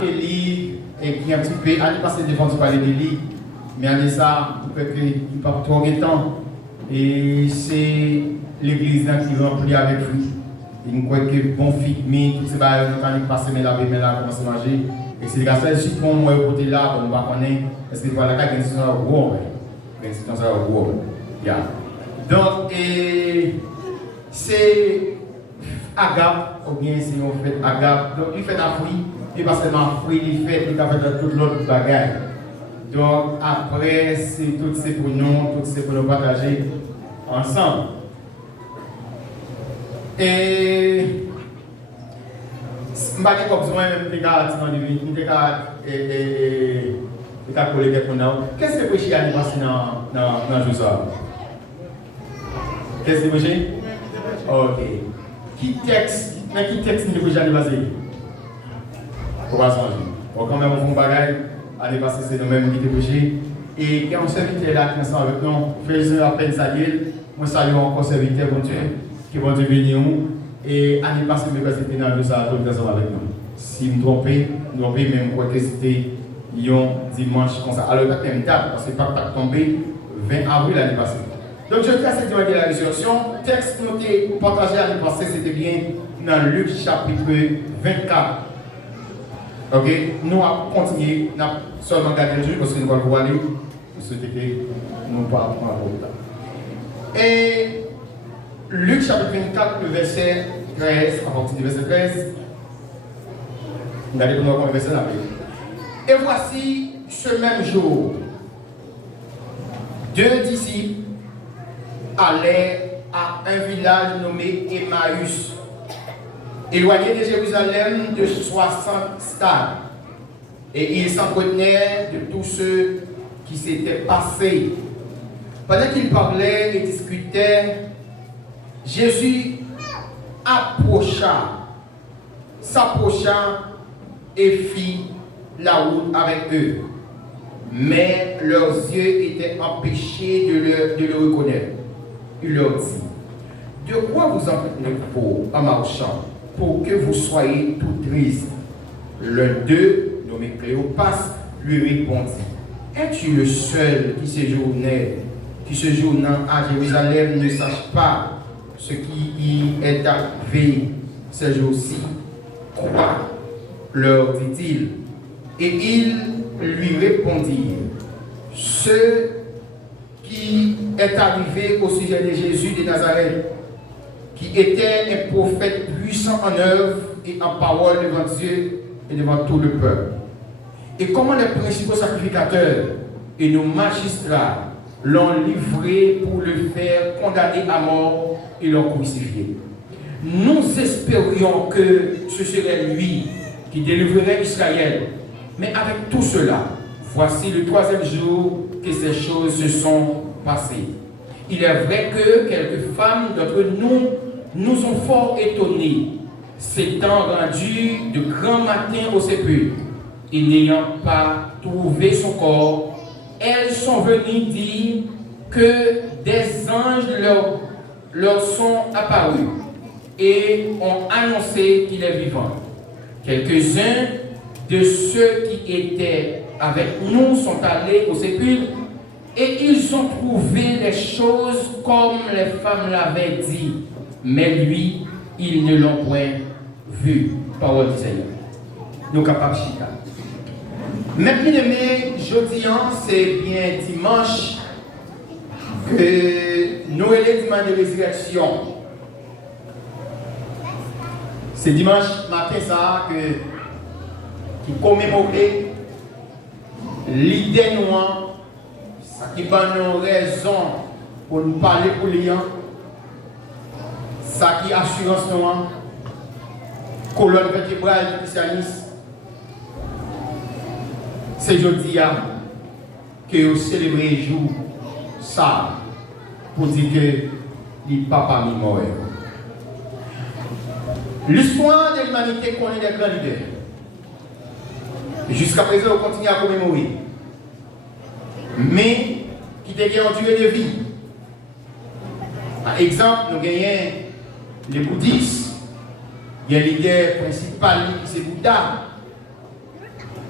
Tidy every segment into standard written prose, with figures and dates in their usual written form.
Donc, les lits, et qui un petit peu, allez passer devant du parler des lits, mais allez ça, peut-être qu'il n'y a pas trop de temps. Et c'est l'église qui remplit avec lui. Et nous croyons que bon fit, mais tout ces bagages, nous allons passer, mais là, commencer à manger. Et c'est grâce à ça, pour moi, côté là, on va connaître, est-ce que voilà, il y a une situation gros, une situation gros. Donc, c'est agape, ou bien c'est en fait agape. Donc, il fait un fruit, et pas seulement fruit, il fait tout l'autre bagage. Donc, après, c'est tout c'est pour nous partager ensemble. Et je n'ai pas besoin même de garder dans le vie, de coller quelqu'un. Qu'est-ce que le péché a passé dans le jour? Qu'est-ce que le péché? Ok. Qui texte le péché a passé? Pour pas changer. Quand même, on fait un bagage, allez passer, c'est nous-mêmes qui te péché. Et quand on serviteur là qui est ensemble avec nous, faisons appel à Dieu. Moi, salue encore serviteur, bon Dieu, qui vont te bénir. Et année passée, je vais passer dans le ça tout ensemble avec nous. Si je me trompe, même pour que c'était un dimanche comme ça. Alors, il y a une date, parce que pas tombé 20 avril l'année passée. Donc, je fais cette de la résurrection. Texte que nous avons partagé l'année passée, c'était bien dans Luc chapitre 24. Ok, nous allons continuer, nous allons seulement garder le jour parce que nous allons voir aller. Je souhaite que nous ne parlons pas de temps. Et Luc chapitre 24, le verset 13, à partir du verset 13. Regardez comment on va verset là. Et voici ce même jour, 2 disciples allaient à un village nommé Emmaüs, éloigné de Jérusalem de 60 stades. Et ils s'entretenaient de tout ce qui s'était passé. Pendant qu'ils parlaient et discutaient, Jésus s'approcha et fit la route avec eux. Mais leurs yeux étaient empêchés de le reconnaître. Il leur dit: de quoi vous entretenez-vous en marchant, pour que vous soyez tout tristes? L'un d'eux, nommé Cléopas, lui répondit: es-tu le seul qui séjournant à Jérusalem ne sache pas ce qui y est arrivé ces jours-ci? Quoi? Leur dit-il. Et ils lui répondirent: ce qui est arrivé au sujet de Jésus de Nazareth, qui était un prophète puissant en œuvre et en parole devant Dieu et devant tout le peuple. Et comment les principaux sacrificateurs et nos magistrats l'ont livré pour le faire condamner à mort et l'ont crucifié. Nous espérions que ce serait lui qui délivrerait Israël. Mais avec tout cela, voici le 3e jour que ces choses se sont passées. Il est vrai que quelques femmes d'entre nous ont fort étonnés, s'étant rendues de grand matin au sépulcre, et n'ayant pas trouvé son corps, elles sont venues dire que des anges leur sont apparus et ont annoncé qu'il est vivant. Quelques-uns de ceux qui étaient avec nous sont allés au sépulcre et ils ont trouvé les choses comme les femmes l'avaient dit, mais lui, ils ne l'ont point vu. Parole du Seigneur. Nous capables de chica. Mes bien-aimés, jeudi, c'est bien dimanche que nous allons dimanche de résurrection. C'est dimanche matin ça qui commémore l'idée noire, ça qui va nous raison pour nous parler pour les gens, ça qui assurance noire, colonne vertébrale du christianisme. C'est aujourd'hui que vous célébrez le jour ça pour dire que le papa est mort. L'histoire de l'humanité connaît des grands leaders. Jusqu'à présent, on continue à commémorer. Mais qui ont duré de vie. Par exemple, nous gagnons les bouddhistes. Il y a le leader principal, c'est Bouddha.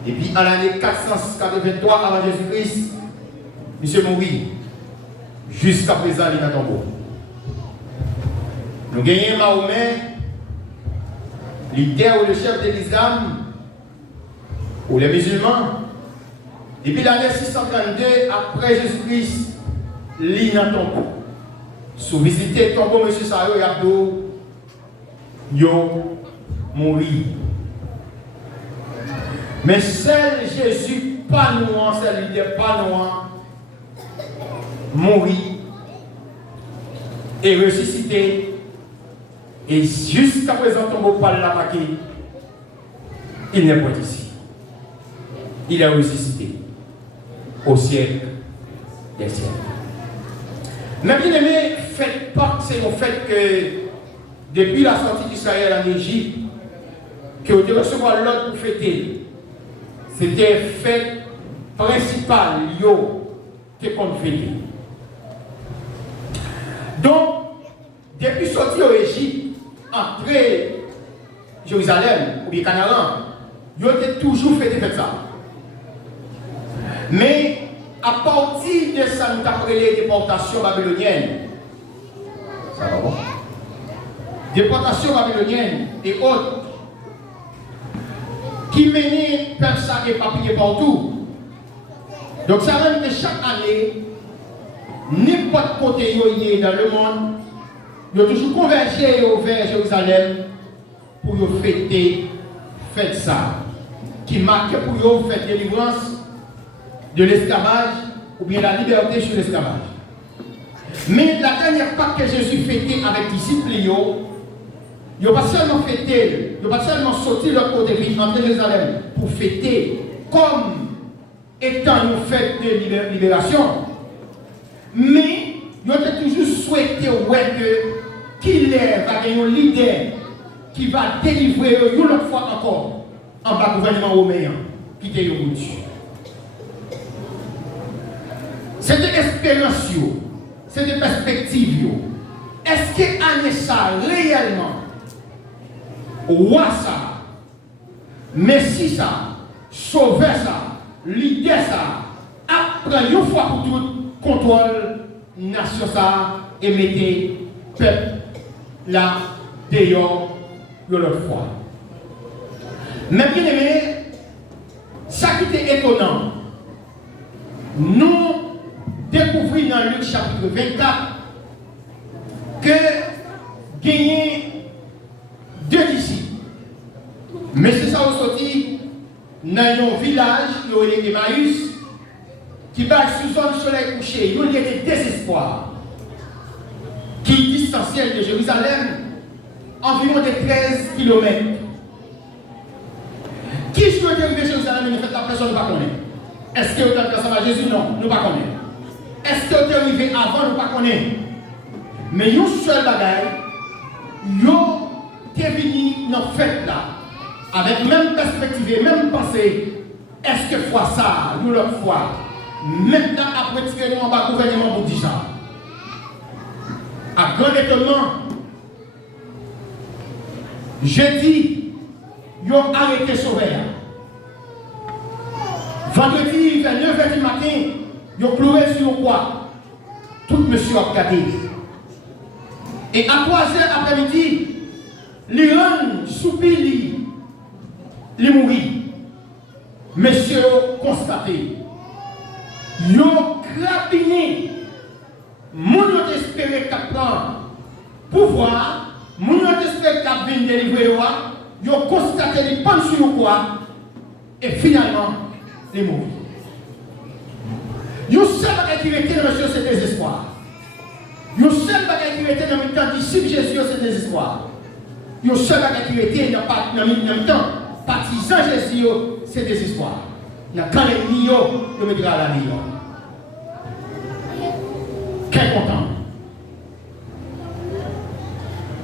Et puis en l'année 483 avant Jésus-Christ, monsieur mourit. Jusqu'à présent, il est dans le tombeau. Nous gagnons Mahomet, leader ou le chef de l'islam, ou les musulmans. Depuis l'année 632 après Jésus-Christ, il est dans le tombeau. Si vous visitez le tombeau, monsieur Sayo Yabdo, yo mourit. Mais seul Jésus, pas nous, seul leader, pas nous, mourit et ressuscité. Et jusqu'à présent, tombeau pas l'attaqué. Il n'est pas ici. Il est ressuscité au siècle des siècles. Mais bien aimé, faites pas, c'est au fait que depuis la sortie d'Israël en Égypte, que vous devez recevoir l'ordre pour fêter. C'était fête principale, que qu'on fêtait. Donc, depuis sortir au Égypte, entrer Jérusalem ou bien Canaan, ils ont toujours fêté ça. Mais à partir de ça, nous avons les déportations babyloniennes. Ça va bon? Déportations babyloniennes et autres qui menaient peuple ça et papier partout. Donc ça même que chaque année, n'importe côté où dans le monde, ils ont toujours convergé vers Jérusalem pour fêter ça, qui marque pour eux fête délivrance de l'esclavage ou bien la liberté sur l'esclavage. Mais la dernière Pâque que Jésus fêtait avec les disciples, ils n'ont pas seulement fêté, ils n'ont pas seulement sorti leur côté de entrer Jérusalem pour fêter comme étant une fête de libération, mais ils ont toujours souhaité qu'il va y avoir un leader qui va délivrer une autre fois encore en bas du gouvernement romain qui était au dessus. C'est des expériences, c'est des perspectives. Est-ce que Anessa réellement, roi ça, Messie ça, sauveur ça, leader ça, après une fois pour tout, contrôle nation ça et mettez peuple là dehors de l'autre fois. Mais bien aimé, ça qui était étonnant, nous découvrir dans Luc chapitre 24 que gagner deux disciples. Mais c'est ça aussi dans un village, il y a Emmaüs, qui bat sous le soleil couché. Il y a des désespoirs qui distancient de Jérusalem environ de 13 km. Qui souhaite arriver à Jérusalem et ne fait la personne ne pas connaître? Est-ce que vous êtes ensemble à Jésus? Non, nous ne pas connaître. Est-ce que vous êtes arrivé avant? Nous ne pas connaître. Mais une seule bagaille, vous êtes venu dans cette fête là, avec même perspective, même pensée. Est-ce que fois ça, nous l'autre fois, maintenant après tirer nous en bas gouvernement pour dire ça? À grand étonnement, jeudi, ils ont arrêté Sauveur. Vendredi, vers 9h du matin, ils ont pleuré sur le quoi. Tout monsieur a regardé. Et à 3h après-midi, l'Iran soupir, il mourit. Monsieur a constaté. Ils ont crapiné. Mon ont espéré qu'à prendre pouvoir, mon ont espéré qu'à venir délivrer. Ils ont constaté les pannes sur le quoi. Et finalement, les mourir. Ils seul qui était dans monsieur, c'est désespoir. Ils seul qui était dans le temps disciple Jésus, c'est désespoir. Ils seul qui était dans le temps partisan Jésus, c'est désespoir. Quand les millions, ils mettront à la vie. Quel content.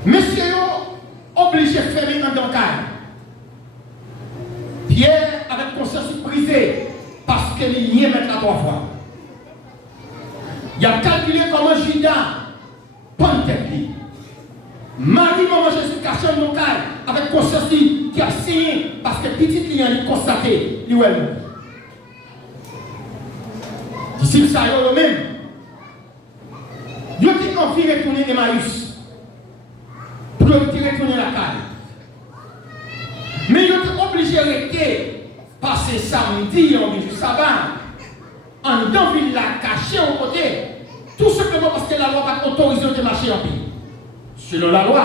Monsieur, obligé de fermer un dancard. Pierre, avec conscience brisée, parce qu'il y est maintenant 3 fois. Il a calculé comment Judas, pas de tête. Marie, maman Jésus, caché mon caille, avec conscience qui a signé parce que petit client il constaté, il est mort. Disciples ça eux-mêmes. Ils ont envie de retourner Emmaüs pour retourner la caille. Mais ils ont obligé de rester passer samedi en milieu sabbat en dans ville la caché au côté tout simplement parce que la loi va autoriser de marcher en pays. Selon la loi,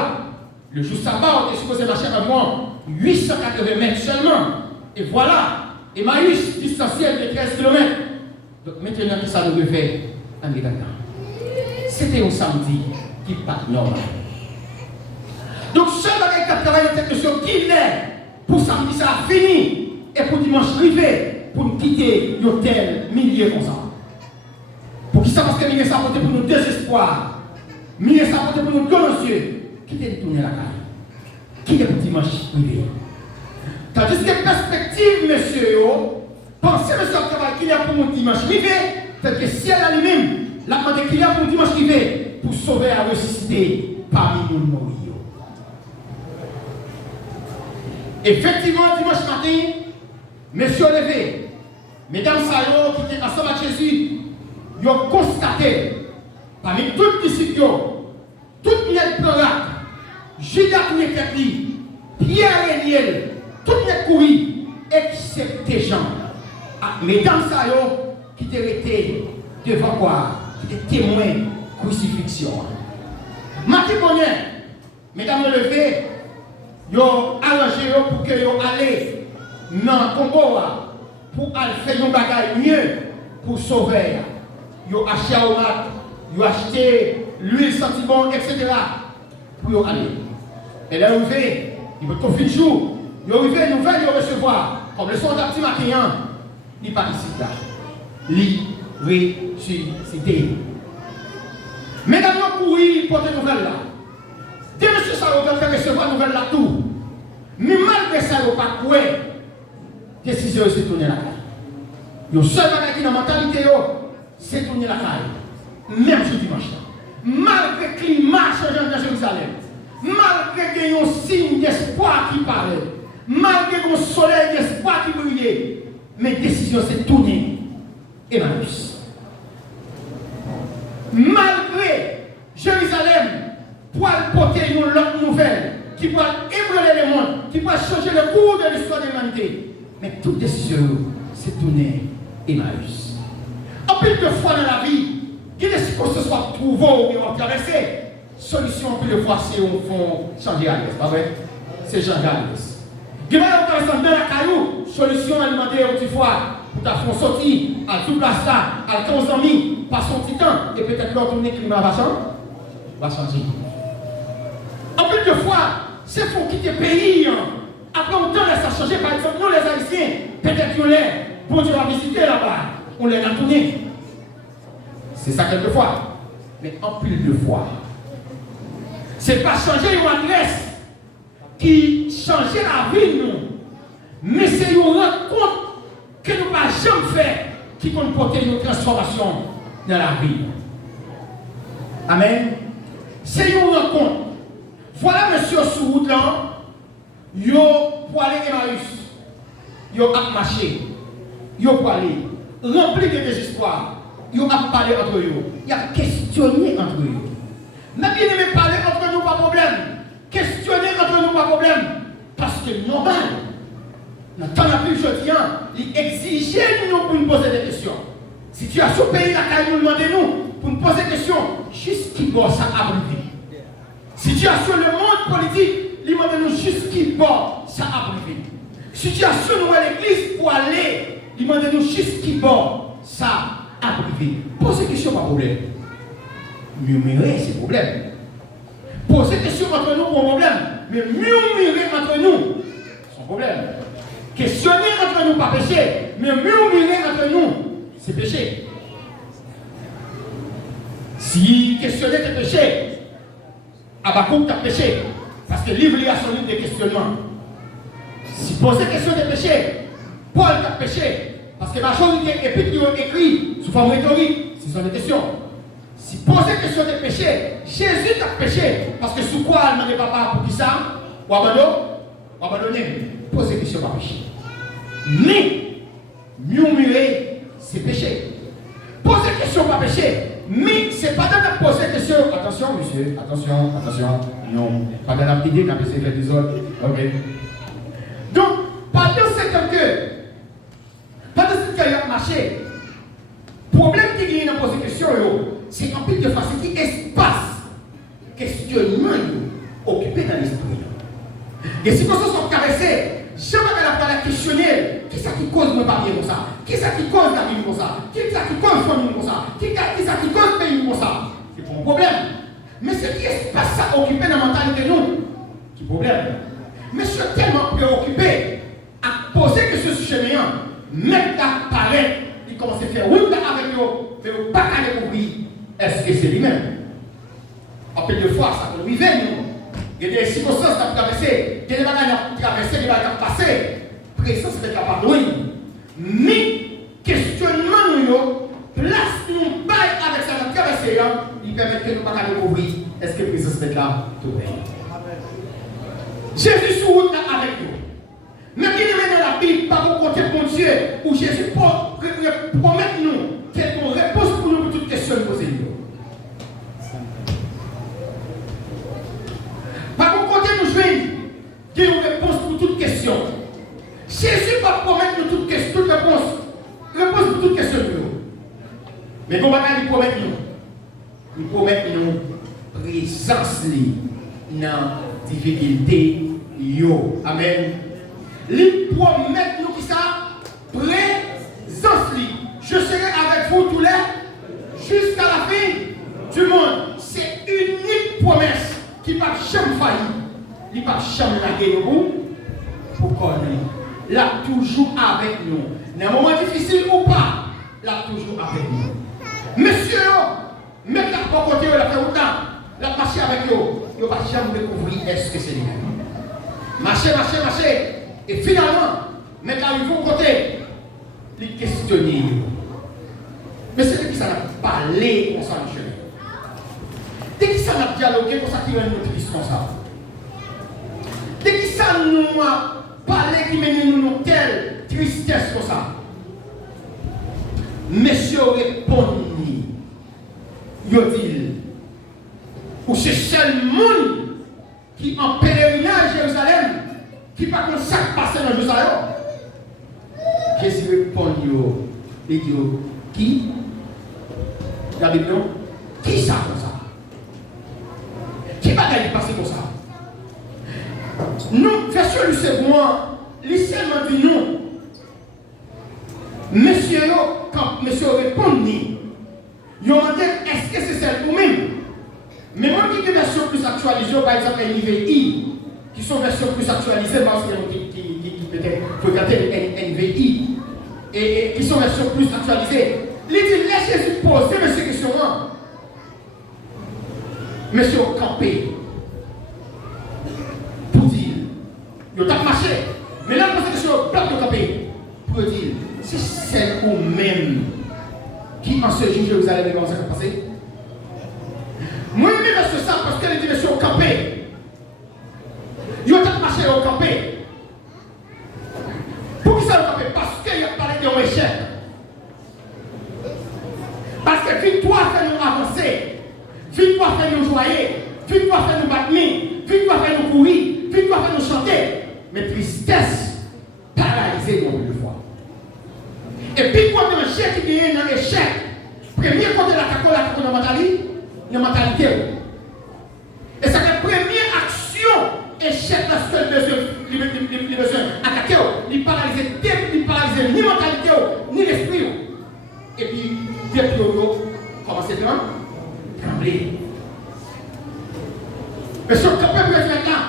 le jour sabbat on est supposé marcher environ 880 mètres seulement. Et voilà, Emmaüs distanciel de 13 km. Donc maintenant, ça nous fait en Ghana. C'était un samedi qui n'est pas normal. Donc, seul bagage qui a travaillé cette question qui l'est pour samedi, ça a fini. Et pour dimanche privé, pour nous quitter l'hôtel milliers comme ça. Pour qui ça, parce que milliers ça porté pour nous désespoir. Milliers ça porté pour nous connaisser. Qui est tourner la caille? Qui est pour dimanche privé? Tandis que perspective, monsieur, pensez, monsieur, qu'il y a pour mon dimanche privé, c'est que ciel à lui-même, la demande qu'il y a pour dimanche privé, pour sauver et ressusciter parmi nous morts. Effectivement, dimanche matin, monsieur levé, mesdames Sayo qui étaient ensemble avec Jésus, ils ont constaté, parmi tous les disciples, toutes les plans, Judas qui était pris, Pierre et Niel, toutes les couris, excepté Jean. Mesdames Sayo qui étaient devant quoi? Qui étaient témoins de crucifixion. Matin bonheur, mesdames levées, ils ont arrangé pour que vous allez dans le Congo pour faire un bagage mieux pour sauver. Ils ont acheté un mat, ils ont acheté l'huile sentiment, etc. pour aller. Et là, ils ont tout fait le jour. Ils ont arrivé, nouvelle, ils ont recevoir. Comme le son d'artiste matin, ils participent là. Ils ressuscité. Mesdames, nous courons pour cette nouvelle là. Dès que ça va faire recevoir la nouvelle là tout. Mais malgré ça, il n'y a pas quoi. Décision c'est tourner la caille. Le seul bagage qui dans la mentalité, c'est tourner la caille. Même ce dimanche. Malgré le climat changeant dans Jérusalem. Malgré qu'il y ait un signe d'espoir qui paraît. Malgré qu'il y ait un soleil d'espoir qui brille. Mais décision c'est tourner. Emmaüs. Malgré Jérusalem, pour porter une autre nouvelle, qui peut ébranler le monde, qui peut changer le cours de l'histoire de l'humanité. Mais toute décision, c'est tourner Emmaüs. En plus de fois dans la vie, qu'il est supposé que ce soit trouvé ou traversé, solution plus de fois, c'est au fond changer à l'est, pas vrai? C'est changer à l'est. Il va y avoir dans la caillou, solution à demander une petite fois, pour ta fond sortir, à tout place là, à 15 ans, par son petit temps, et peut-être leur tourner climat va changer. En plus de fois, c'est pour quitter le pays. Après un temps, ça a changé. Par exemple, nous les Haïtiens, peut-être qu'on les, bon Dieu va visiter là-bas, on les a tournés. C'est ça quelquefois. Mais en plus de fois, c'est pas changer une adresse qui changeait la vie nous. Mais c'est une rencontre que nous n'avons jamais fait qui peut porter une transformation dans la vie. Amen. C'est une rencontre. Voilà monsieur sur route là, yo pour aller Emmaüs, yo a marché, yo pour aller, rempli de désespoir, yo a parlé entre eux, il a questionné entre eux. Mais bien aimé parler entre nous pas problème, questionner entre nous pas problème, parce que normal, dans le temps la plus jeudi, il exigeait nous pour nous poser des questions. Situation pays la caille nous demandez nous pour nous poser des questions, jusqu'à bon ça a arrivé. Situation le monde politique, il m'a dit jusqu'à bon, ça a privé. Situation nous à l'église pour aller, il m'a dit jusqu'à bon, ça a privé. Posez question, pas de problème. Murmurer, c'est problème. Posez question entre nous, pas problème. Mais murmurer entre nous, c'est un problème. Questionner entre nous, pas péché. Mais murmurer entre nous, c'est péché. Si questionner, c'est péché. Abakouk t'a péché, parce que le livre a son livre de questionnement. Si poser question de péché, Paul t'a péché, parce que la majorité épîtres qui ont écrit sous forme rhétorique, ce sont des questions. Si poser question de péché, Jésus t'a péché, parce que sous quoi elle n'a pas papa pour qui ça? Ou abandon? abandonner, poser des questions, pas péché. Mais, murmurer, c'est péché. Poser des questions, pas péché. Mais, c'est pas de poser des questions. Attention, monsieur, attention, attention. Non, pas dans la idée, n'a pas fait des autres. Ok. Donc, pendant ce temps que, pendant ce temps que marché, problème qui vient dans poser des questions, c'est qu'en plus de fois, c'est qui espace questionnement occupé dans l'esprit. Et si les choses sont caressées, jamais la parole questionner qui ça qui cause mon papier comme ça, qui ça qui cause la vie comme ça, qui ça qui cause la famille comme ça, qui ça qui cause le pays comme ça. C'est pas un problème. Mais ce qui espace ça occupé dans la mentalité de nous, c'est un problème. Mais je suis tellement préoccupé à poser que ce sujet mettre la palette, il commence à faire route avec nous, mais vous pas qu'à découvrir. Est-ce que c'est lui-même? En peu de fois, ça peut arriver, nous. Il y a des circonstances qui ont traversé, il y a des bagages qui ont traversé, des bagages qui ont passé. Présence fait capable de mais questionnement, nous, place nous bail avec ça, nous traverser, il permet que nous ne pas découvrir. Est-ce que la présence fait là? Tout bien. Jésus sur route avec nous. Mais qui est dans la Bible, par contre, mon Dieu, où Jésus promet nous qu'il y a une réponse pour nous pour toutes les questions posées. Par contre, nous jouons qu'il y a une réponse pour toutes questions. Jésus va promettre nous toutes questions, toutes réponse pour toutes questions. Mais comment il promet nous? Il promet nous présence dans la difficulté. Amen. Il promet nous qui ça? Présence. Je serai avec vous tous les jusqu'à la fin du monde. C'est une unique promesse qui ne va jamais faillir. Il ne va jamais laguer nous pour connaître. Il est toujours avec nous. Dans un moment difficile ou pas, il est toujours avec nous. Monsieur, même la pas côté, il a fait autant. Il a marché avec nous. Il ne va jamais découvrir est-ce que c'est lui. Marcher. Et finalement, maintenant, il faut côté, il questionner. Mais c'est qui ça n'a parlé comme ça, monsieur. Dès que ça n'a dialogué comme ça, qui mène notre histoire comme ça. Dès que ça nous a parlé qui mène nous telle tristesse comme ça. Monsieur répond, il dit, ou c'est seul monde qui en pèlerinage à Jérusalem, qui pas comme ça passer dans Jérusalem. Jésus répond, il dit, qui? La Bible, qui ça comme ça? Qui va y passer comme ça? Nous, version du second, l'issue m'a dit non. Monsieur, quand monsieur répond, il m'a dit, est-ce que c'est celle vous-même? Mais moi qui ai des versions plus actualisées, par exemple NVI, qui sont versions plus actualisées, parce qui peut-être regarder NVI, et qui sont versions plus actualisées, il dit, laisse Jésus poser monsieur questionnement. Monsieur campé. Pour dire, il a marché. Mais là, pose question, bloc de campé. Pour dire, c'est celle ou même qui en ce jour Jérusalem comment ça va passer. Moi, je vais ça parce qu'elle dit, monsieur campé. Il a marché au campé. Pour qui ça au campé? Parce qu'il a parlé d'un échec. Parce que victoire fait nous avancer, victoire fait nous joyer, victoire fait nous battre, victoire fait nous courir, victoire fait nous chanter. Mais tristesse, paralysée dans le foi. Et puis quand un échec qui est dans l'échec, premier côté de l'attaque dans la mentalité. Et c'est la première action, échec dans ce que les besoins attaquer, ni paralyser ni mentalité, ni l'esprit. Et puis, depuis commencez à trembler. Mais ce que peut maintenant,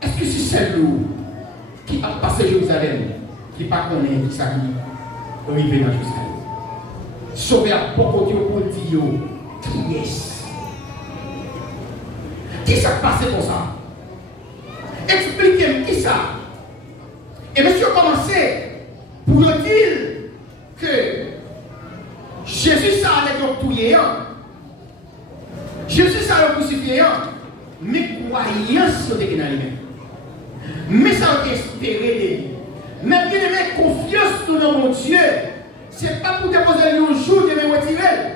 est-ce que c'est celle-là qui a passé Jérusalem, qui n'a pas connu qui s'arrive, arrivé dans Jérusalem? Sauver à beaucoup de pour dire qui est-ce? Qui s'est passé pour ça? Expliquez-moi qui ça. Et monsieur a commencé pour le dire que Jésus ça allait donc tuer. Jésus ça allait crucifier. Mais croyance de dans lui-même. Mais ça nous dans mon Dieu, ce n'est pas pour déposer le jour de me retirer.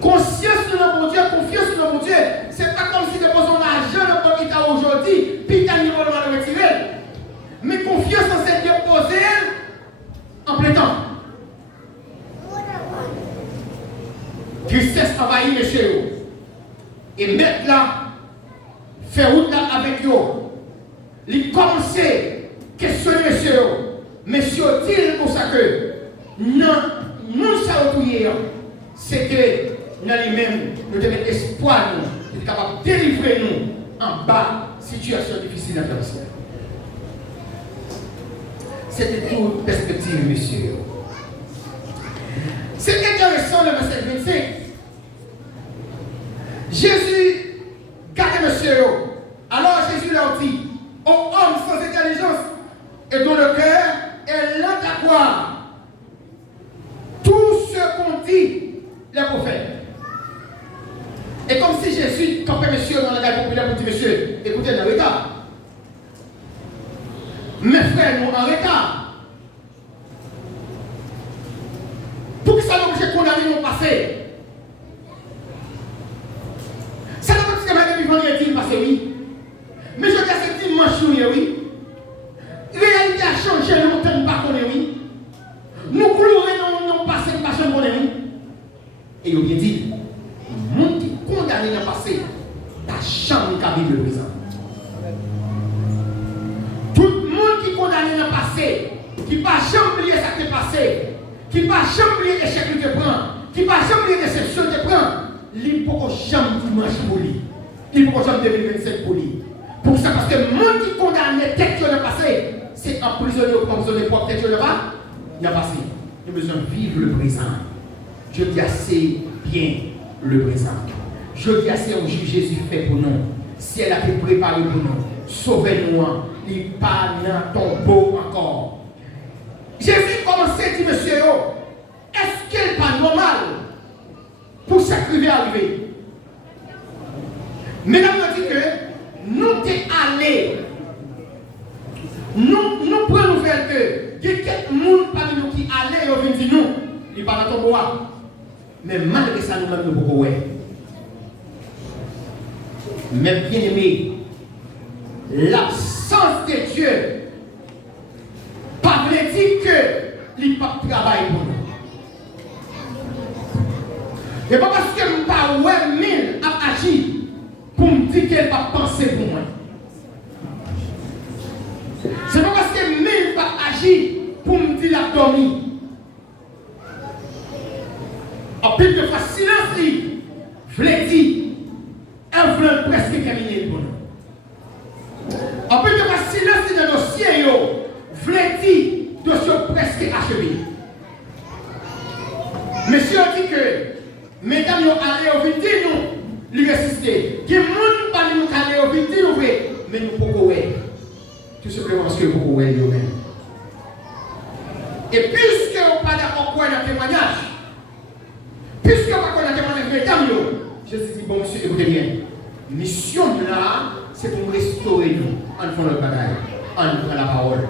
Conscience dans mon Dieu, confiance dans mon Dieu, ce n'est pas comme si déposons l'argent dans mon état aujourd'hui, puis tu as niveau de le retirer. Mais confiance en cette déposer en plein temps. Tristesse envahit monsieur. Et mettre là, faire route là avec eux. Il commence à questionner monsieur. Monsieur dit pour ça que non, nous sommes c'est que nous lui-même, nous devons espoir nous, être capable de délivrer nous en bas situation difficile à traverser. C'était toute perspective, monsieur. C'est intéressant le verset 25. Jésus garde monsieur. Alors Jésus leur dit, ô homme sans intelligence et dont le cœur est lent à croire tout ce qu'ont dit les prophètes. Et comme si Jésus campait monsieur dans la gare populaire pour dire monsieur, écoutez, dans le retard. Mes frères, nous en retard. Pour que ça nous oblige de condamner nos passés. Ça nous oblige de condamner nos vendredi passé, oui. Mais je dis à ce dimanche, oui. Réalité a changé, nous ne sommes pas connus, oui. Nous coulons nos passés, pas changé, oui. Et il a bien dit, le monde qui condamné dans le passé, ta chambre qui a vu le présent. Tout le monde qui condamné dans le passé, qui n'a pas jamais oublié ça qui est passé, qui n'a pas jamais oublié l'échec qu'il te prend, qui n'a pas jamais oublié la déception qu'il te prend, il ne peut pas jamais dimanche pour lui. Il ne peut pas jamais 2025 pour lui. Pour ça, parce que le monde qui condamne tête qui est dans le passé, c'est emprisonné ou emprisonné pour tête qui est dans le passé. Il a besoin de vivre le présent. Je dis assez bien le présent. Je dis assez au juge Jésus fait pour nous. Si elle a été préparée pour nous, sauvez-nous. Il n'est pas dans ton beau encore. Jésus commençait à dire, monsieur, est-ce qu'elle n'est pas normal pour s'arriver à arriver? Mesdames, nous dit que nous sommes allés. Nous prenons nouvelle que il y a quelques personnes parmi nous qui allaient et viennent dire nous, il n'est pas dans ton bois. Mais malgré ça, nous-mêmes, nous ne pouvons pas. Mais bien aimé, l'absence de Dieu, pas veut dire que il n'y a pas de travail pour nous. Et pas parce que je ne pas ouais mille à agir pour me dire qu'elle va penser pour moi. C'est pas parce que mille va agir pour me dire la dormir. En plus de fois, silence libre, je l'ai dit, elle veut presque terminer pour nous. En plus de fois, silence libre dans le dossier, je l'ai dit, dossier presque achevé. Monsieur a dit que, mesdames, nous allons au vide, nous, les résister. Que les gens pas nous aller au vide, nous, mais nous pouvons voir. Tout simplement parce que nous pouvons voir nous-mêmes. Et puisque on n'est pas d'accord pour un témoignage, puisque on va connaître mon mesdames, je suis dit, bon monsieur, écoutez bien. Mission là, c'est pour restaurer nous. En faisant le bagaille, en prenant la parole.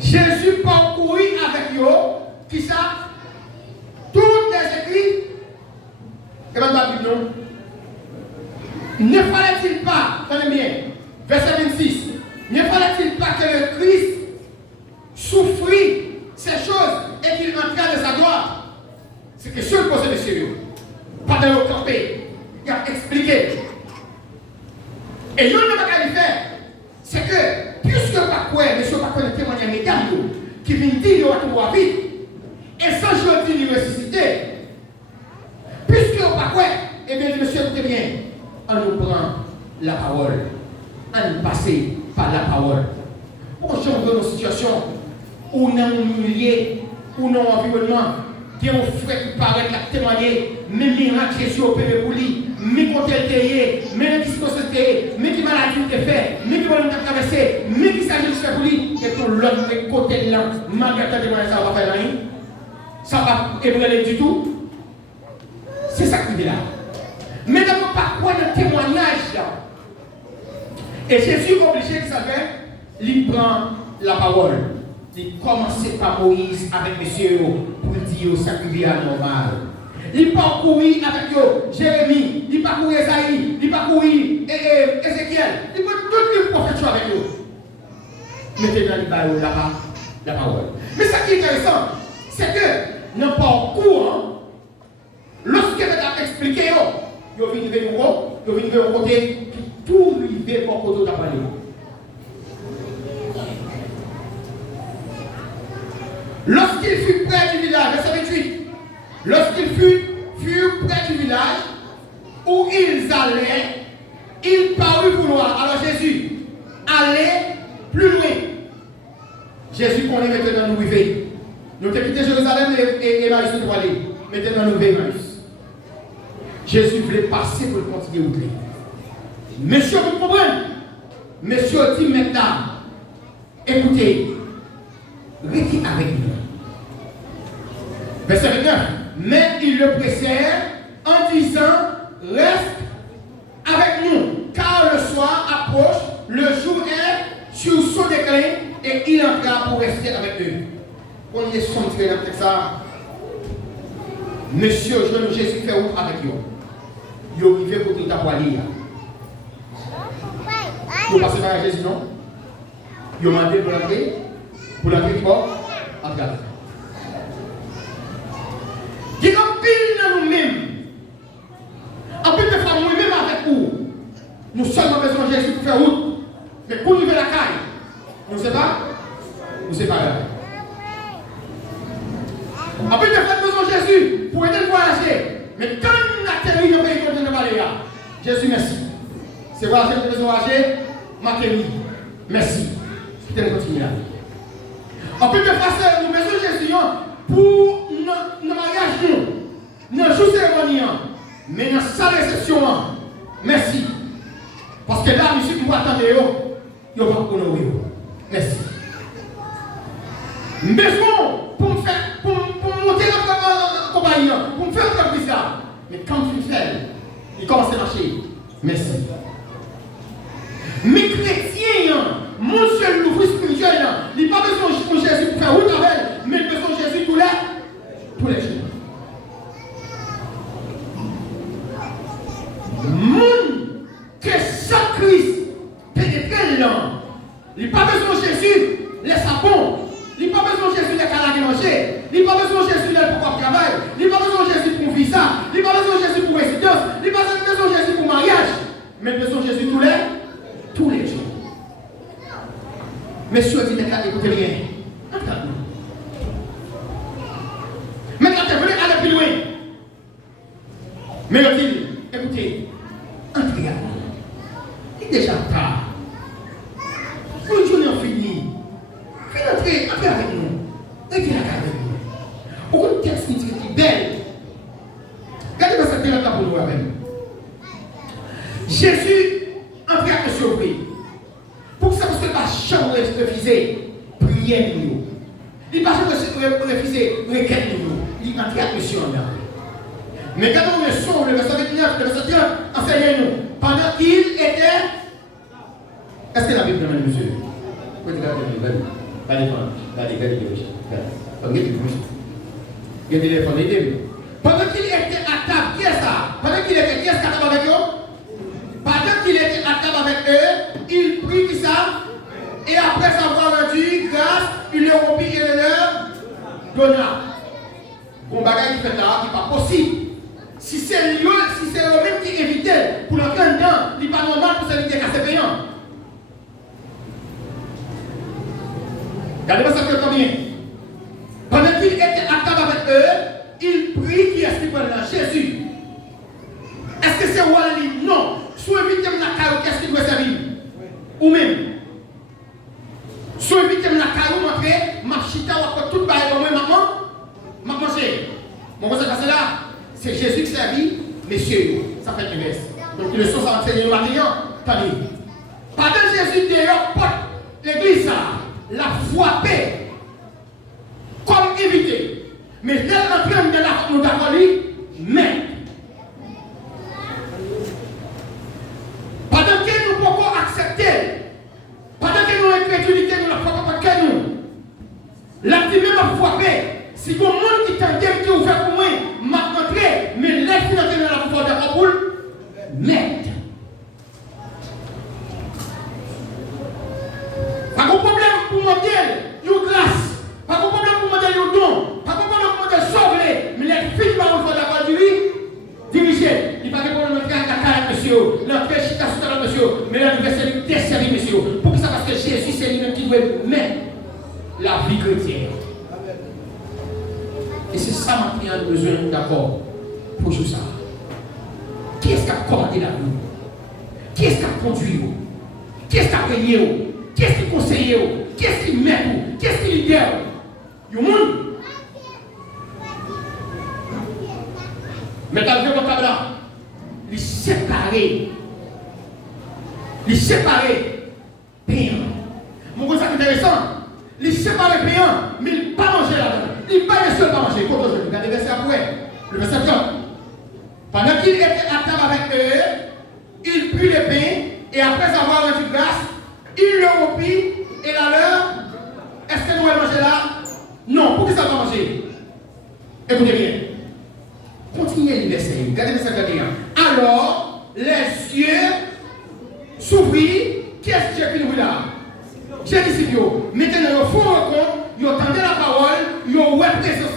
Jésus parcourit avec eux, qui ça? Toutes les écrits. Et maintenant, la Bible, non? Ne fallait-il pas, tenez bien, verset 26, ne fallait-il pas que le Christ souffrit ces choses et qu'il entra de sa gloire? C'est question de poser, monsieur. Pas de le camper. Il a expliqué. Et il n'a pas qu'à le faire. C'est que, puisque pas quoi, monsieur, pas quoi le témoignage mesdames, qui vient dire à tout vite, et sans je dis lui ressusciter, puisque pas quoi, eh bien, monsieur, écoutez bien, on nous prend la parole, on nous passe par la parole. Pourquoi je me donne une situation où on est humilié, où on est en environnement, qui ont frère qui paraît qui a témoigné, mais miracle Jésus opéré pour lui, mais quand elle était, mais qui se constatait, mais qui maladie était fait, mais qui va nous traverser, mais qui s'agit de faire pour lui, et pour l'autre côté là, malgré que témoignage, ça va faire rien, ça va ébranler du tout. C'est ça qui est là. Mais d'abord, par quoi le témoignage là? Et Jésus est obligé de savoir, il prend la parole. il commençait par Moïse avec monsieur pour dire ça qui est anormal. Il parcourit avec eux, Jérémie, il parcourit Esaïe, il parcourit Ézéchiel, il peut tous les prophètes avec eux. Maintenant, il va là-bas, la parole. Mais ce qui est intéressant, c'est que dans le parcours, lorsque vous avez expliqué, vous venez au côté, tout arrivé pour côté de parler. Lorsqu'il fut près du village, verset 28, lorsqu'il fut près du village où ils allaient, il parut vouloir. Alors Jésus allait plus loin. Jésus qu'on est maintenant nous vivre. Nous avons quitté Jérusalem et Emmaüs nous aller. Maintenant nous vivons Emmaüs. Jésus voulait passer pour continuer à oublier. Monsieur, vous comprenez? Monsieur dit maintenant, écoutez, restez avec nous. Verset 29. Mais il le pressèrent en disant, reste avec nous, car le soir approche, le jour est sur son déclin, et il entra pour rester avec eux. On est centré dans ça. Monsieur, je Jésus fait route avec eux. Il est arrivé pour qu'il t'a poigné. Vous passez par Jésus, non? Il m'a demandé pour l'entrer qui va regarder. Il y a un pile dans nous-mêmes. En plus de faire nous-mêmes avec vous. Nous sommes besoin de Jésus pour faire route. Mais pour nous faire la caille, nous ne savons pas. Nous ne savons pas. En plus de faire besoin de Jésus pour aider le voyager. Mais quand nous avons atterri dans le pays de Valéa, Jésus, merci. C'est voyager pour besoin de voyager, m'atterri. Merci. C'était le continuer. En plus de faire ça, nous avons besoin de Jésus pour nos mariages, nos jours cérémonies, mais dans sa réception. Merci. Parce que là, monsieur, nous attendons, il va pas honorer. Merci. Besoin pour me faire, pour monter dans la compagnie, pour me faire comme ça. Mais quand tu fais, il commence à marcher. Merci. Mes chrétiens, mon seul nouveau spirituel, il n'a pas besoin de Jésus pour faire route avec elle, mais il a besoin de Jésus tous les jours. Monde que chaque Christ pénétre là, il n'a pas besoin de Jésus, les sapons, il n'a pas besoin de Jésus, les canards manger, il n'a pas besoin de Jésus, les pour travail, il n'a pas besoin de Jésus pour visa, il n'a pas besoin de Jésus pour résidence, il n'a pas besoin de Jésus pour mariage, mais il a besoin de Jésus tous les jours. Monsieur dit, écoutez rien. Maintenant, tu voulais aller plus loin. Mais il dit, écoutez, entrez à nous. Il est déjà tard. Une journée est finie. Entrez avec nous. Entrez avec nous. Au texte qui est belle. Regardez cette télé là pour nous avec nous. Jésus entrez à nous sauver. Pour que ça ne soit pas chambre refuser, prière nous. Il ne va pas refuser, requête nous. Il va entrer à mission là. Mais quand on le son, le verset 29, le verset 30, enseignez-nous. Pendant qu'il était. Est-ce que la Bible demande, monsieur? Oui, regardez la Bible. Regardez. Pendant qu'il était à table, qui est ça? Pendant qu'il était, qui est-ce qui est à table avec eux? Pendant qu'il était à table avec eux, il prit qui ça? Et après avoir rendu grâce, il leur rompit et leur donna. Bon bagage qui fait là, qui n'est pas possible. Si c'est le même qui évitait pour l'entrer dedans, il n'est pas normal pour celui qui est cassé payant. Regardez-moi ça que combien. Pendant qu'il était à table avec eux, il prit qui est-ce qui prend là? Jésus. Est-ce que c'est Wally? Non. Soit éviter la caillou, qu'est-ce qui doit servir? Ou même. Soit éviter la caillou, ma chita, ou tout le bail, maman, manger. Mon conseil, c'est là. C'est Jésus qui servit, messieurs. Ça fait l'inverse. Donc, le son, ça va enseigner le matin. Pendant Jésus dehors, l'église, la frappé comme éviter. Mais là, en train de la nous d'accord, mais. Pendant que nous pouvons accepter, pendant que nous avons crédulité, nous ne pouvons pas que nous. La dit même à frapper. Si il y a un monde qui t'a qui est ouvert pour moi, m'a entré, mais laisse qui entrer dans la pouvoir de la poule, merde. Pas de problème pour modèle, une grâce. Pas de problème pour modèle, un don. Pas de problème pour modèle sauver. Mais les filles par le de lui, diriger. Il n'y a pas de problème d'entrer à Dakar, monsieur. L'entrée Chita Soutara, monsieur. Mais l'université desservie, monsieur. Pour que ça, parce que Jésus, c'est lui-même qui doit mettre la vie chrétienne. Et c'est ça qui a besoin d'accord pour tout ça. Qui est-ce qui a commandé la vie? Qui est-ce qui a conduit? Qui est-ce qui a régné? Qui est-ce qui conseille? Qui est-ce qui met? Qui est-ce qui lidère? Il y a un monde. Mais dans le vocabulaire là, les séparer. Les séparer payants. Mon gars, c'est intéressant. Les séparer payants, mais ils ne pas manger là-dedans. Ils ne pas les seuls pas manger. Quand je regarde le verset après, le verset 30. Pendant qu'il était à table avec eux, il prit le pain et après avoir rendu grâce, il le rompit et la leur. Est-ce que nous allons manger là? Non. Pourquoi ça va manger? Écoutez bien. Continuez le verset. Regardez le verset 31. Alors, les yeux s'ouvrirent. Qu'est-ce que Dieu fait là? J'ai dit, maintenant, il faut compte, il entendait la parole, il a ouvert présence,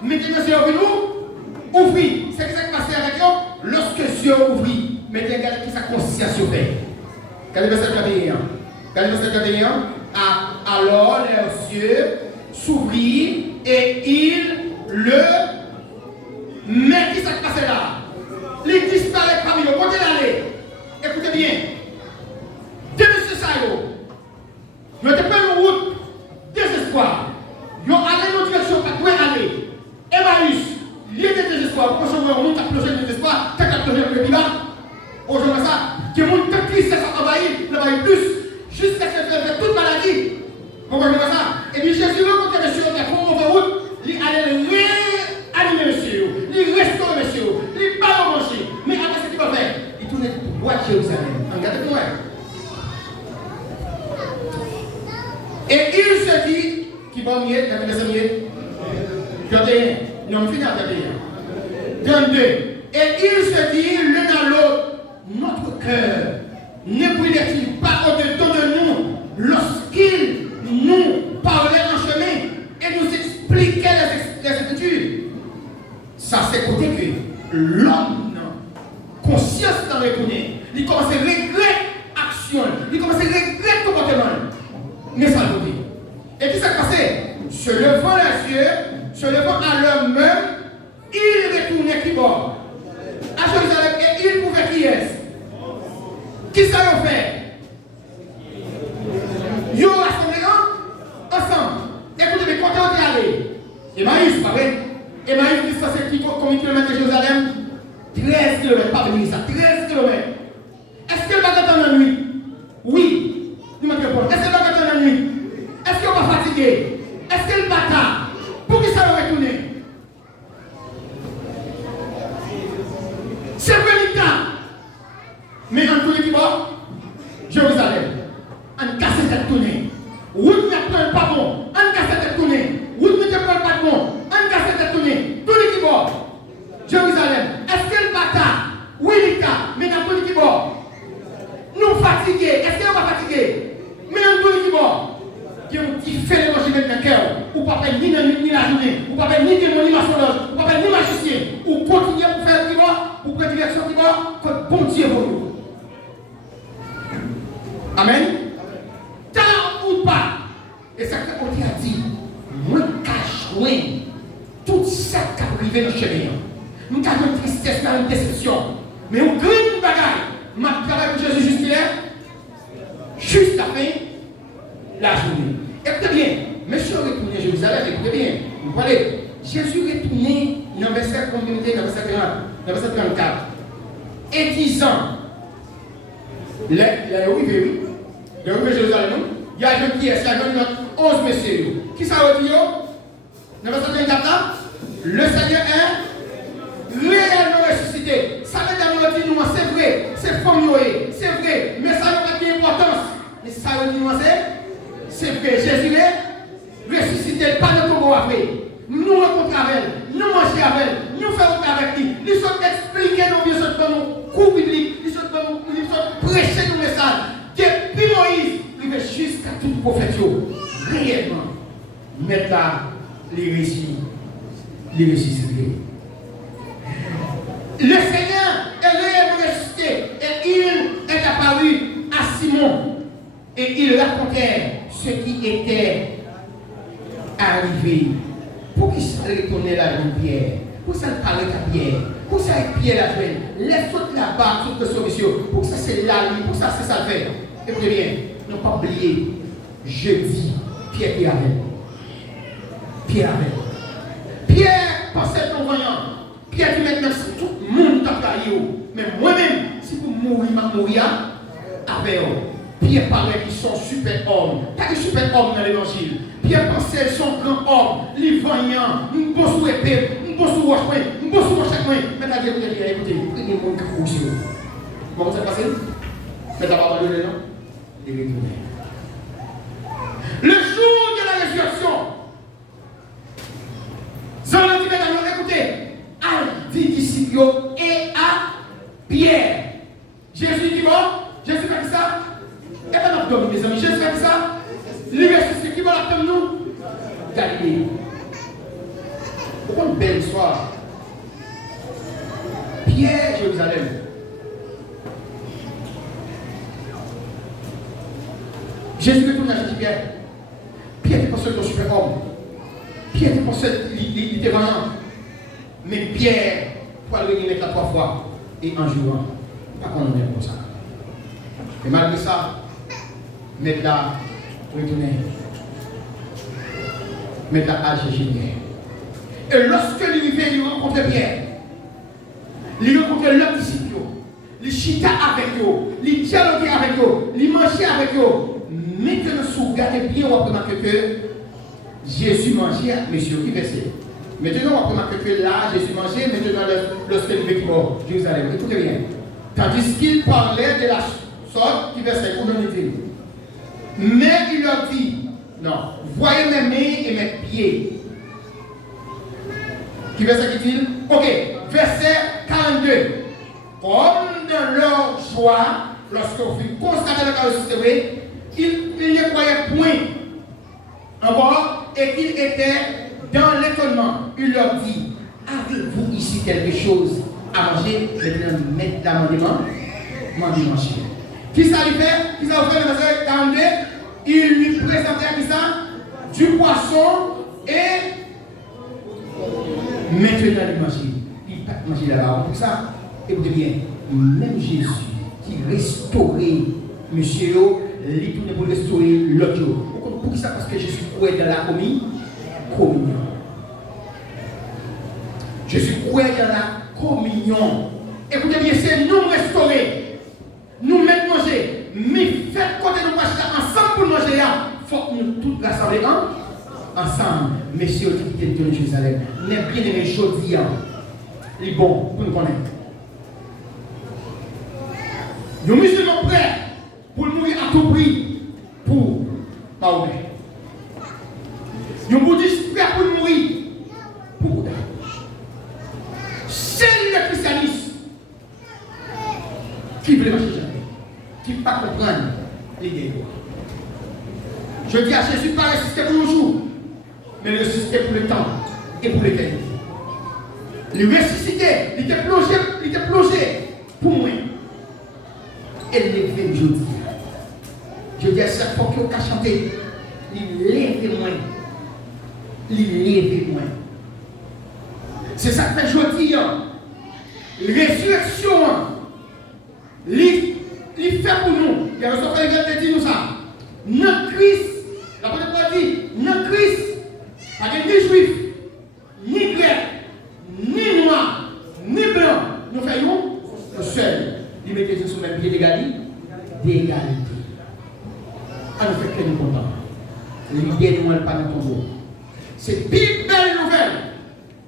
maintenant, c'est nous ouvrir. C'est ce qui s'est passé avec eux lorsque Dieu ouvrit. Maintenant, regardez qui sa conscience fait. Regardez le verset 31. Regardez le verset 31. Alors, leurs yeux s'ouvrirent et ils le. Mais qui s'est passé là? Il disparaît parmi eux. Côté l'aller. Écoutez bien. Deux messieurs Sayo. Nous n'avons pas une route désespoir. Nous allons aller dans une direction pas où aller. Emmaüs, lieu de désespoir. Quand on monte à plonger de désespoir, tu as plongé dans le bilan. Aujourd'hui, ça, que mon temps triste, ça envahit plus, jusqu'à ce que fait toute maladie. Vous comprenez ça? Et puis Jésus rencontre monsieur, il a fait une route, il allait réanimer monsieur, il restaure monsieur, il parle au manger. Mais après, ce qu'il va faire, il tourne pour voir Jérusalem. Regardez-moi. Et il se dit, qui va mieux, qui va mieux, 31, non, fini à 31. 32. Et il se dit l'un à l'autre, notre cœur ne brûlait-il pas au-dedans de nous lorsqu'il nous parlait en chemin et nous expliquait les Écritures? Ça, c'est côté que l'homme, conscience dans le connaît, il commence à regretter action, il commence à regretter comportement. Mais ça le dit. Et puis ça passé, se levant les yeux, se levant à l'heure même, il retournait qui bord à Jérusalem et il pouvait qui est-ce? Qui ça l'a fait? Ils ont rassemblé ensemble. Écoutez, mais quand on est allé, Emmaüs, pas vrai? Emmaüs, distance combien de kilomètres de Jérusalem? 13 km, pas venir ça, 13 km. Est-ce qu'elle va attendre la nuit? Oui. Est-ce qu'elle va attendre la nuit? Est-ce qu'elle va fatiguer? Est-ce qu'elle va tard? Pour qui ça va retourner? C'est véritable. Mais en tous les cas, Jérusalem, on casse cette tournée. Route ne prend pas bon, on casse cette tournée. Route ne prend pas bon, on casse cette tournée. Tous les qui Jérusalem, est-ce qu'elle va tard? Oui, mais dans tous les qui nous fatigués, est-ce qu'elle va fatiguer? Mais en tous les qui il y a un petit fait de manger dans le cœur, ou pas ni la nuit ni la journée, ou pas ni démon ni maçonnage, ou pas ni magicien, ou continuer pour faire qui va, pour prendre direction qui va, que bon Dieu pour nous. Amen. Tant ou pas, et ça qu'on a dit, moi cache loin tout ça qui a privé dans le chemin. Nous avons une tristesse, nous avons une déception, mais on grille une bagaille. Ma travail pour Jésus juste après la journée. Écoutez bien, monsieur retourné à Jérusalem, écoutez bien, vous voyez, Jésus retourné dans le verset 30, dans le verset 34, et disant, il a arrivé, il a arrivé à Jérusalem, il y a un qui est, il y a 11 messieurs. Qui ça veut dire? Dans le verset 34, le Seigneur est réellement ressuscité. Ça veut dire nous, c'est vrai, c'est formulé, c'est vrai, mais ça n'a pas d'importance. Mais ça veut dire c'est vrai, Jésus est ressuscité, pas de tombeau après. Nous rencontrons avec elle, nous mangeons avec elle, nous faisons avec lui. Nous sommes expliqués nos vies, nous sommes cours bibliques, nous sommes prêchés nos messages. Depuis Moïse, il va jusqu'à tout prophète, réellement, mettre là les récits secrets. Le Seigneur est ressuscité et il est apparu à Simon et il racontait ce qui était arrivé. Pour qu'il se retourne là dans Pierre, pour ça parler à Pierre, pour ça Pierre la joie, laisse toute la barre, toute la solution, pour ça c'est là, pour ça c'est ça le fait. Écoutez bien, ne pas oublier, jeudi, Pierre qui avait. Pierre pensait non voyant. Pierre dit maintenant, si tout le monde t'a payé, mais moi-même, si vous mourir avec eux. Pierre parlait qu'ils sont super hommes. Pas des super hommes dans l'évangile. Pierre pensait qu'ils sont grands hommes, les voyants, nous bossons épée, nous bossons roche, nous bossons roche chaque mois. Maintenant, écoutez, prenez le monde qui fonctionne. Comment ça passe? Mais d'abord, pas de nom. Et retourner. Le jour de la résurrection, Jean a dit maintenant, écoutez, à 10 disciples et à Pierre. Jésus dit bon, Jésus fait ça. Et bien, nous mes amis, Jésus fait ça. L'université qui va l'attendre nous? Galilée. Pourquoi une belle histoire? Pierre, Jérusalem. Jésus retourne à Pierre. Pierre était pensé comme super homme. Pierre était pensé qu'il était vaillant. Mais Pierre, pour aller remettre la 3 fois et en jouant, pas qu'on en est comme ça. Et malgré ça, mettre là, retourner. Mettre là à Jésus. Et lorsque il rencontre Pierre, il rencontre l'autre disciple, il chita avec eux, il dialogue avec eux, il mangeait avec eux. Maintenant, si vous regardez bien, on va remarquer que Jésus mangeait, monsieur, qui verset. Maintenant, on va remarquer que là, Jésus mangeait, maintenant, lorsqu'il est mort, Jérusalem. Écoutez bien. Tandis qu'il parlait de la sorte, qui verset, où l'on dit. Mais il leur dit, non, voyez mes mains et mes pieds. Qui verset qui dit? Ok, verset 42. Comme dans leur joie, lorsqu'on fut constaté le cas de il ne croyait point encore et qu'il était dans l'étonnement. Il leur dit, avez-vous ici quelque chose à manger? Maintenant, mettre l'amendement, manger. Qui ça lui fait? Qui ça lui fait le verset 42? Il lui présentait qui ça? Du poisson et maintenant il mange. Il ne peut pas manger là-bas. Pour ça, écoutez bien, même Jésus qui restaurait monsieur, il tourne pour restaurer l'autre jour. Pourquoi ça? Parce que Jésus croit dans la communion. Jésus croit dans la communion. Écoutez bien, c'est nous restaurer, nous mettre manger, mais faites côté nous marcher ensemble pour manger là. Il faut que nous tous rassembler ensemble. Messieurs, qui étaient de Jérusalem, n'est bien aimé aujourd'hui. Il est bon pour nous connaître. Nous musulmans prêts pour mourir à tout prix pour Mahomet. Nous bouddhistes prêts pour mourir pour Bouddha. C'est le christianisme qui veut marcher jamais, qui ne peut pas comprendre l'idée. Je dis à Jésus, pas ressuscité pour le jour, mais ressuscité pour le temps et pour l'éternité. Le ressuscité, il était plongé pour moi. Et levé aujourd'hui. Je dis à chaque fois qu'il a chanté, il lève moins. Il lève moins. C'est ça que fait aujourd'hui. Résurrection. Il fait pour nous. Il y a un soeur qui dit nous ça. Notre Christ, la première fois dit, notre Christ, pas ni juif, ni grec, ni noir, ni blanc. Nous faisons le seul. Il mettait sur le même pied d'égalité. Ah, nous faisons que nous contents. L'idée ne pas dans ton dos. C'est plus belle nouvelle,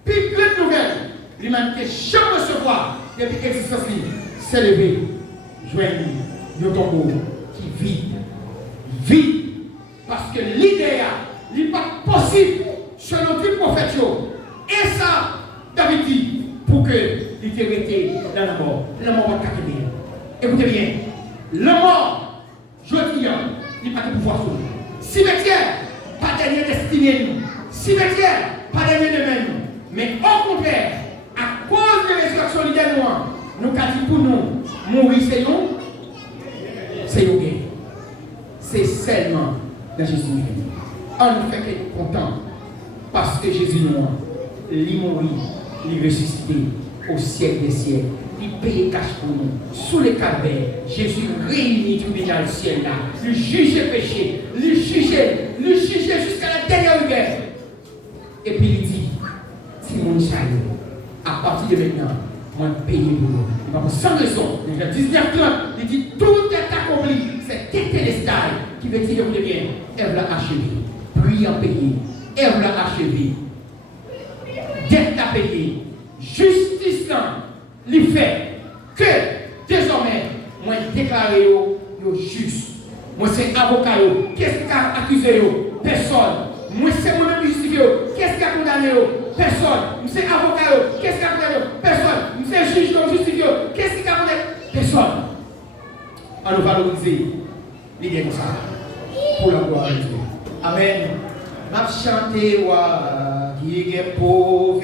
plus grande nouvelle. L'humanité jamais recevoir depuis l'existence libre. S'élever, joindre nos tombeaux qui vide. Vide. Parce que l'idée n'est pas possible selon tout prophète. Et ça, David dit, pour que il te rete dans la mort. La mort va te bien. Écoutez bien, la mort, je dis, il n'a pas de pouvoir sur nous. Cimetière, pas dernier destiné nous. Cimetière, pas dernier demain nous. Mais au contraire, à cause de la résurrection de noire, nous avons dit pour nous, mourir c'est nous, c'est nous gain. C'est seulement dans Jésus. On ne fait qu'être content parce que Jésus noir, il mourit, il ressuscité au siècle des siècles. Il paye cash pour nous. Sous les calvaires, Jésus réunit tout bien dans le ciel là. Il juge le péché, il juge jusqu'à la dernière guerre. Et puis il dit, si mon chariot, à partir de maintenant, moi je paye pour vous. Il va sans raison. Dans 19:30, il dit, tout est accompli. C'est tétélestal qui veut dire, écoutez bien, elle l'a achevé. Prix en payé. Elle l'a achevé. Dette à payer. Justice là. Il fait que désormais, moi je déclare yo juste. Moi c'est avocat. Qu'est-ce qui a accusé? Personne. Moi c'est moi-même justifié. Qu'est-ce qui a condamné? Personne. Moi c'est avocat. Qu'est-ce qui a condamné? Personne. Moi c'est juge justifié. Qu'est-ce qui a condamné? Personne. On nous valoriser l'idée comme ça. Pour la gloire de Dieu. Amen. M'a chanté wa qui est pauvre.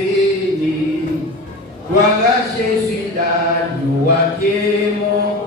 Gloire à Jésus, là, nous accueillons.